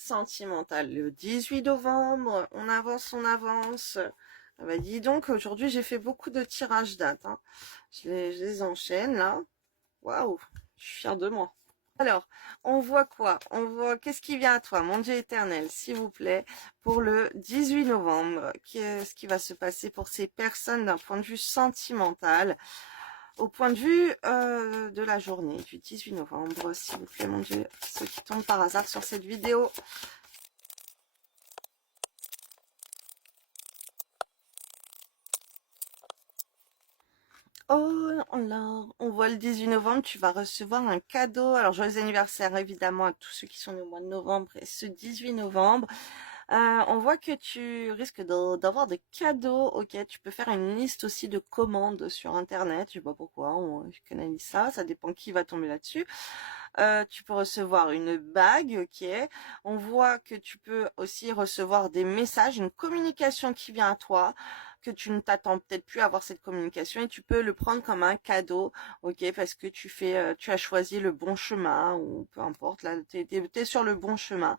sentimentale. Le 18 novembre, on avance, on avance. Ah bah dis donc, aujourd'hui j'ai fait beaucoup de tirages dates, hein. Je les enchaîne là. Waouh, je suis fière de moi. Alors, on voit quoi? On voit qu'est-ce qui vient à toi, mon Dieu éternel, s'il vous plaît, pour le 18 novembre. Qu'est-ce qui va se passer pour ces personnes d'un point de vue sentimental, au point de vue de la journée du 18 novembre, s'il vous plaît, mon Dieu, ceux qui tombent par hasard sur cette vidéo. Oh là, on voit le 18 novembre, tu vas recevoir un cadeau. Alors, joyeux anniversaire évidemment à tous ceux qui sont nés au mois de novembre et ce 18 novembre. On voit que tu risques d'avoir des cadeaux. Ok, tu peux faire une liste aussi de commandes sur Internet. Je sais pas pourquoi, je canalise ça. Ça dépend qui va tomber là-dessus. Tu peux recevoir une bague, ok. On voit que tu peux aussi recevoir des messages, une communication qui vient à toi, que tu ne t'attends peut-être plus à avoir cette communication et tu peux le prendre comme un cadeau, ok, parce que tu as choisi le bon chemin ou peu importe, là, t'es sur le bon chemin.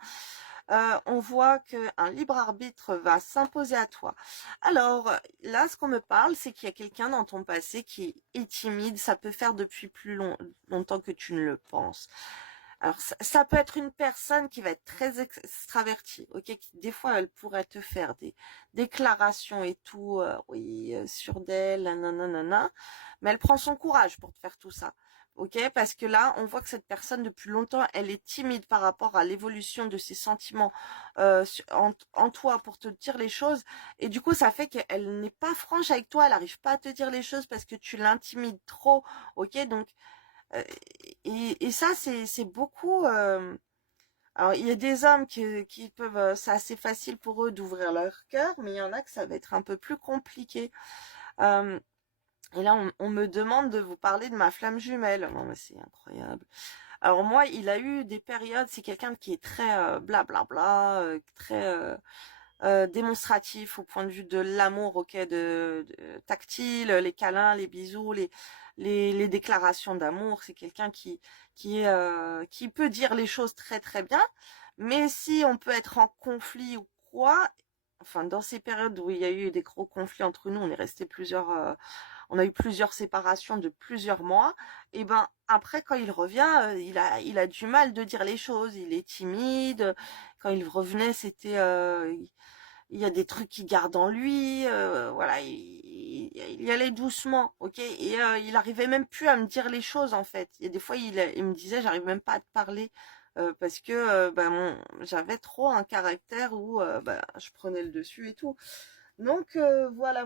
On voit qu'un libre arbitre va s'imposer à toi. Alors, là, ce qu'on me parle, c'est qu'il y a quelqu'un dans ton passé qui est timide. Ça peut faire depuis plus longtemps que tu ne le penses. Alors, ça peut être une personne qui va être très extravertie, ok, qui des fois, elle pourrait te faire des déclarations et tout, oui, sur d'elle, nanana, mais elle prend son courage pour te faire tout ça. Ok, parce que là, on voit que cette personne, depuis longtemps, elle est timide par rapport à l'évolution de ses sentiments en toi pour te dire les choses. Et du coup, ça fait qu'elle n'est pas franche avec toi, elle n'arrive pas à te dire les choses parce que tu l'intimides trop. Ok, donc, euh, et ça, c'est beaucoup. Alors, il y a des hommes qui peuvent, c'est assez facile pour eux d'ouvrir leur cœur, mais il y en a que ça va être un peu plus compliqué. Euh, et là, on me demande de vous parler de ma flamme jumelle. Non, mais c'est incroyable. Alors moi, il a eu des périodes, c'est quelqu'un qui est très blablabla, très démonstratif au point de vue de l'amour, ok, de tactile, les câlins, les bisous, les déclarations d'amour. C'est quelqu'un qui peut dire les choses très très bien, mais si on peut être en conflit ou quoi, enfin dans ces périodes où il y a eu des gros conflits entre nous, on a eu plusieurs séparations de plusieurs mois, et ben après quand il revient, il a du mal de dire les choses, il est timide. Quand il revenait, il y a des trucs qu'il garde en lui, voilà, il y allait doucement, ok, et il arrivait même plus à me dire les choses en fait. Il y a des fois, il me disait, j'arrive même pas à te parler. Parce que j'avais trop un caractère où je prenais le dessus et tout. Donc voilà,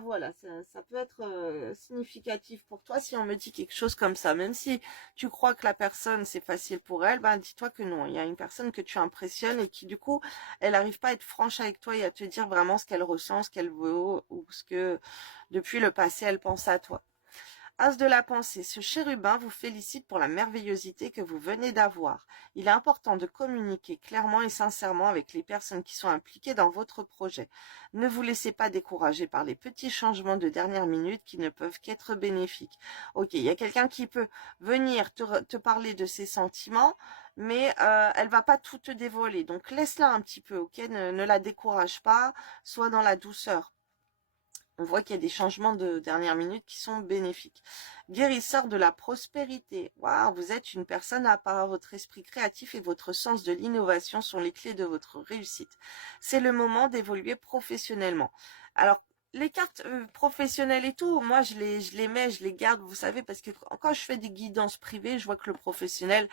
ça peut être significatif pour toi si on me dit quelque chose comme ça. Même si tu crois que la personne c'est facile pour elle, ben dis-toi que non, il y a une personne que tu impressionnes et qui du coup, elle n'arrive pas à être franche avec toi et à te dire vraiment ce qu'elle ressent, ce qu'elle veut ou ce que depuis le passé elle pense à toi. As de la pensée, ce chérubin vous félicite pour la merveillosité que vous venez d'avoir. Il est important de communiquer clairement et sincèrement avec les personnes qui sont impliquées dans votre projet. Ne vous laissez pas décourager par les petits changements de dernière minute qui ne peuvent qu'être bénéfiques. Ok, il y a quelqu'un qui peut venir te parler de ses sentiments, mais elle va pas tout te dévoiler. Donc laisse-la un petit peu, ok, ne la décourage pas, sois dans la douceur. On voit qu'il y a des changements de dernière minute qui sont bénéfiques. Guérisseur de la prospérité. Waouh, vous êtes une personne à part. Votre esprit créatif et votre sens de l'innovation sont les clés de votre réussite. C'est le moment d'évoluer professionnellement. Alors, les cartes professionnelles et tout, moi je les mets, je les garde, vous savez, parce que quand je fais des guidances privées, je vois que le professionnel,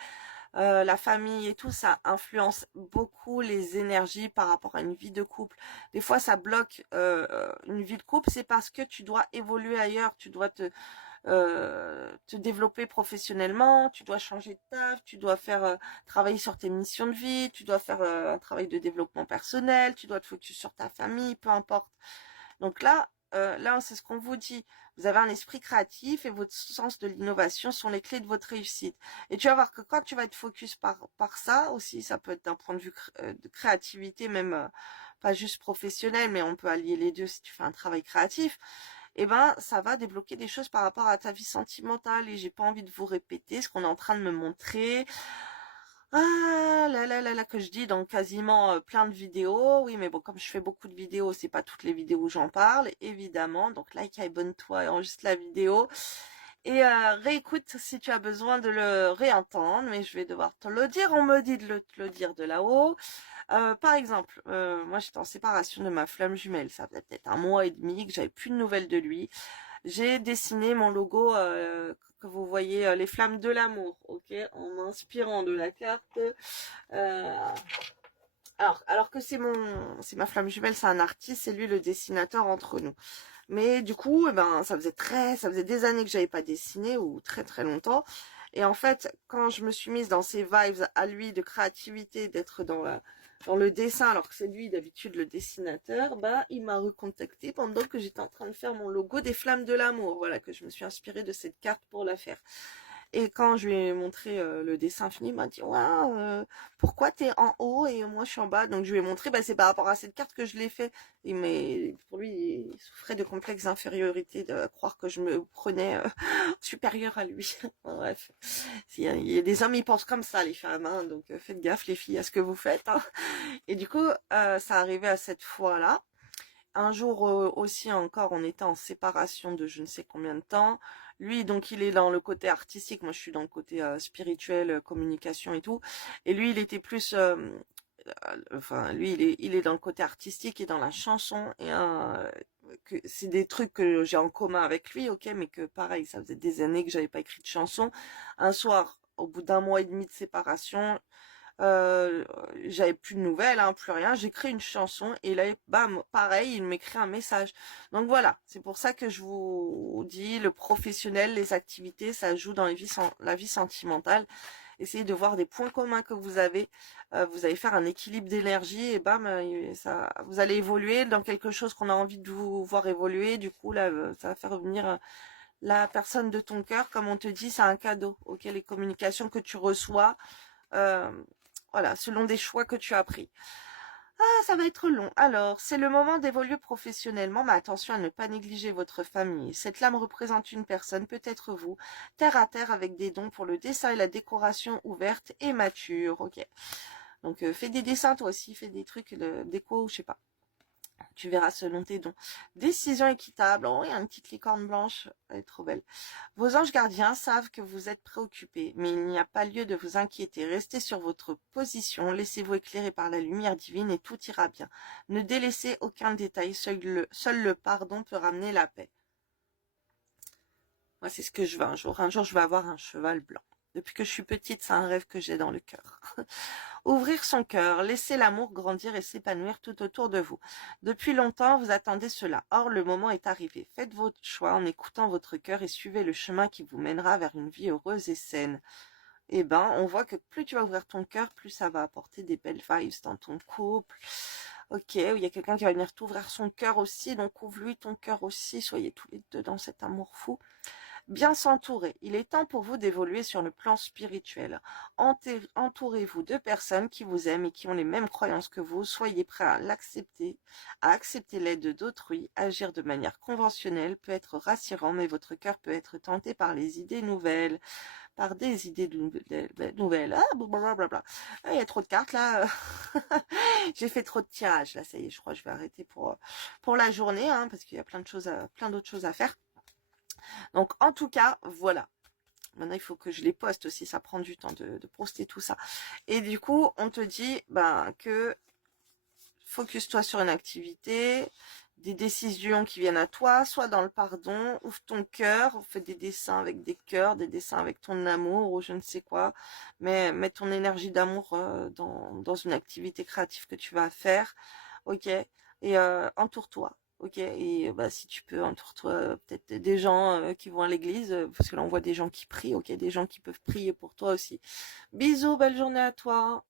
la famille et tout, ça influence beaucoup les énergies par rapport à une vie de couple. Des fois, ça bloque une vie de couple, c'est parce que tu dois évoluer ailleurs, tu dois te développer professionnellement, tu dois changer de taf, tu dois faire travailler sur tes missions de vie, tu dois faire un travail de développement personnel, tu dois te focus sur ta famille, peu importe. Donc là, c'est ce qu'on vous dit. Vous avez un esprit créatif et votre sens de l'innovation sont les clés de votre réussite. Et tu vas voir que quand tu vas être focus par ça aussi, ça peut être d'un point de vue de créativité, même pas juste professionnel, mais on peut allier les deux si tu fais un travail créatif. Et ben, ça va débloquer des choses par rapport à ta vie sentimentale. Et j'ai pas envie de vous répéter ce qu'on est en train de me montrer. Ah là là là là, que je dis dans quasiment plein de vidéos. Oui, mais bon, comme je fais beaucoup de vidéos, c'est pas toutes les vidéos où j'en parle, évidemment. Donc, like, abonne-toi et enregistre la vidéo. Et réécoute si tu as besoin de le réentendre, mais je vais devoir te le dire. On me dit de te le dire de là-haut. Par exemple, moi j'étais en séparation de ma flamme jumelle. Ça faisait peut-être un mois et demi que j'avais plus de nouvelles de lui. J'ai dessiné mon logo que vous voyez, les flammes de l'amour, ok, en m'inspirant de la carte. Euh, alors que c'est ma flamme jumelle, c'est un artiste, c'est lui le dessinateur entre nous. Mais du coup, eh ben, ça faisait des années que j'avais pas dessiné ou très très longtemps. Et en fait, quand je me suis mise dans ces vibes à lui de créativité, d'être dans le dessin, alors que c'est lui d'habitude le dessinateur, bah, il m'a recontacté pendant que j'étais en train de faire mon logo des flammes de l'amour. Voilà, que je me suis inspirée de cette carte pour la faire. Et quand je lui ai montré le dessin fini, il m'a dit ouais, pourquoi t'es en haut et moi je suis en bas. Donc je lui ai montré, bah, c'est par rapport à cette carte que je l'ai fait. Mais pour lui, il souffrait de complexe d'infériorité, de croire que je me prenais supérieure à lui. Bref, il y a des hommes, ils pensent comme ça, les femmes, hein, donc faites gaffe les filles à ce que vous faites. Hein. Et du coup, ça arrivait à cette fois-là. Un jour aussi encore, on était en séparation de je ne sais combien de temps. Lui, donc, il est dans le côté artistique. Moi, je suis dans le côté spirituel, communication et tout. Et lui, il était plus, enfin, lui, il est dans le côté artistique et dans la chanson. Et c'est des trucs que j'ai en commun avec lui, ok, mais que pareil, ça faisait des années que j'avais pas écrit de chanson. Un soir, au bout d'un mois et demi de séparation, euh, j'avais plus de nouvelles, hein, plus rien. J'écris une chanson et là, bam, pareil, il m'écrit un message. Donc voilà, c'est pour ça que je vous dis, le professionnel, les activités, ça joue dans la vie sentimentale. Essayez de voir des points communs que vous avez. Vous allez faire un équilibre d'énergie et bam, ça, vous allez évoluer dans quelque chose qu'on a envie de vous voir évoluer. Du coup, là, ça va faire revenir la personne de ton cœur. Comme on te dit, c'est un cadeau. Ok, les communications que tu reçois. euh, voilà, selon des choix que tu as pris. Ah, ça va être long. Alors, c'est le moment d'évoluer professionnellement, mais attention à ne pas négliger votre famille. Cette lame représente une personne, peut-être vous, terre à terre avec des dons pour le dessin et la décoration ouverte et mature. Ok. Donc, fais des dessins toi aussi, fais des trucs de déco, je sais pas. Tu verras selon tes dons. Décision équitable. Oh, il y a une petite licorne blanche. Elle est trop belle. Vos anges gardiens savent que vous êtes préoccupés, mais il n'y a pas lieu de vous inquiéter. Restez sur votre position, laissez-vous éclairer par la lumière divine et tout ira bien. Ne délaissez aucun détail, seul le pardon peut ramener la paix. Moi, c'est ce que je veux un jour. Un jour, je vais avoir un cheval blanc. Depuis que je suis petite, c'est un rêve que j'ai dans le cœur. Ouvrir son cœur, laisser l'amour grandir et s'épanouir tout autour de vous. Depuis longtemps, vous attendez cela. Or, le moment est arrivé. Faites votre choix en écoutant votre cœur et suivez le chemin qui vous mènera vers une vie heureuse et saine. Eh ben, on voit que plus tu vas ouvrir ton cœur, plus ça va apporter des belles vibes dans ton couple. Ok, il y a quelqu'un qui va venir t'ouvrir son cœur aussi, donc ouvre-lui ton cœur aussi. Soyez tous les deux dans cet amour fou. Bien s'entourer. Il est temps pour vous d'évoluer sur le plan spirituel. Entourez-vous de personnes qui vous aiment et qui ont les mêmes croyances que vous. Soyez prêts à accepter l'aide d'autrui. Agir de manière conventionnelle peut être rassurant, mais votre cœur peut être tenté par les idées nouvelles. Par des idées nouvelles. Ah, blablabla. Ah, il y a trop de cartes là. J'ai fait trop de tirages. Là, ça y est, je crois que je vais arrêter pour la journée, hein, parce qu'il y a plein d'autres choses à faire. Donc, en tout cas, voilà. Maintenant, il faut que je les poste aussi. Ça prend du temps de poster tout ça. Et du coup, on te dit que focus-toi sur une activité, des décisions qui viennent à toi, soit dans le pardon, ouvre ton cœur, fais des dessins avec des cœurs, des dessins avec ton amour ou je ne sais quoi. Mais mets ton énergie d'amour dans une activité créative que tu vas faire. Ok. Et entoure-toi. Ok, et si tu peux, entoure-toi peut-être des gens qui vont à l'église, parce que là on voit des gens qui prient, ok, des gens qui peuvent prier pour toi aussi. Bisous, belle journée à toi.